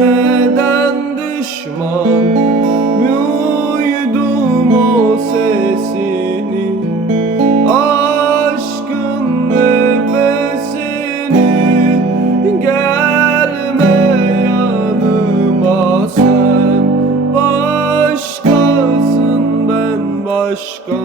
Neden düşman Duydum o sesini? Aşkın nefesini Gelme yanıma sen. Başkasın ben başka